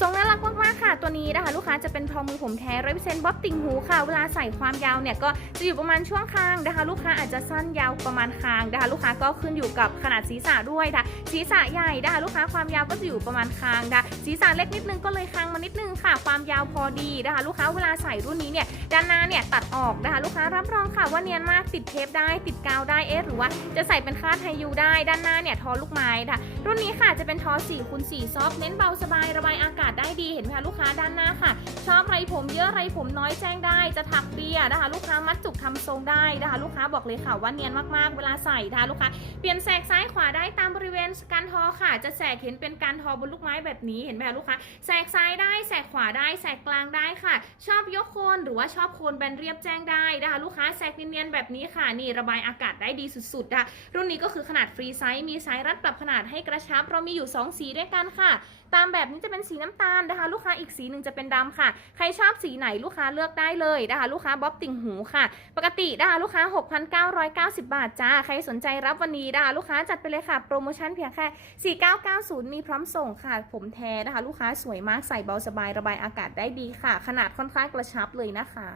ทรงน่ารักมากๆค่ะ ตัวนี้นะคะ ลูกค้าจะเป็นทอมือผมแท้ร้อยเปอร์เซ็นต์บ๊อบติ่งหูค่ะ เวลาใส่ความยาวเนี่ยก็จะอยู่ประมาณช่วงคางนะคะ ลูกค้าอาจจะสั้นยาวประมาณคางนะคะ ลูกค้าก็ขึ้นอยู่กับขนาดศีรษะด้วยค่ะศีรษะใหญ่นะคะ ลูกค้าความยาวก็จะอยู่ประมาณคางนะคะศีรษะเล็กนิดนึงก็เลยคางมานิดนึงค่ะ ความยาวพอดีนะคะ ลูกค้าเวลาใส่รุ่นนี้เนี่ยด้านหน้าเนี่ยตัดออกนะคะ ลูกค้ารับรองค่ะว่าเนียนมากติดเทปได้ติดกาวได้เอสหรือว่าจะใส่เป็นคาดไฮยูได้ด้านหน้าเนี่ยทอลูกไม้ค่ะ รุ่นนี้ค่ะจะเป็นทอ4คูณ4ซอฟเน้นเบาสบายระบ ให้ดีเห็นไหมคะลูกค้าด้านหน้าค่ะ ชอบไรผมเยอะไรผมน้อยแจ้งได้จะถักเปียนะคะ ลูกค้ามัดจุกทำทรงได้นะคะ ลูกค้าบอกเลยค่ะว่าเนียนมากๆเวลาใส่นะคะลูกค้าเปลี่ยนแสกซ้ายขวาได้ตามบริเวณการทอค่ะ จะแสกเห็นเป็นการทอบนลูกไม้แบบนี้เห็นไหมคะลูกค้าแสกซ้ายได้แสกขวาได้แสกกลางได้ค่ะ ชอบยกโคนหรือว่าชอบโคนแบนเรียบแจ้งได้นะคะลูกค้าแสกเนียนๆแบบนี้ค่ะนี่ระบายอากาศได้ดีสุดๆนะคะรุ่นนี้ก็คือขนาดฟรีไซส์มีไซส์รัดปรับขนาดให้กระชับเรามีอยู่ 2 สีด้วยกันค่ะ ตามแบบนี้จะเป็นสีน้ำตาลนะคะ ลูกค้าอีกสีหนึ่งจะเป็นดำค่ะใครชอบสีไหนลูกค้าเลือกได้เลยนะคะ ลูกค้าบ๊อบติ่งหูค่ะ ปกตินะคะลูกค้า 6,990 บาทจ้า ใครสนใจรับวันนี้นะคะลูกค้าจัดไปเลยค่ะ โปรโมชั่นเพียงแค่ 4990 มีพร้อมส่งค่ะ ผมแท้นะคะ ลูกค้าสวยมากใส่เบาสบายระบายอากาศได้ดีค่ะ ขนาดค่อนข้างกระชับเลยนะคะ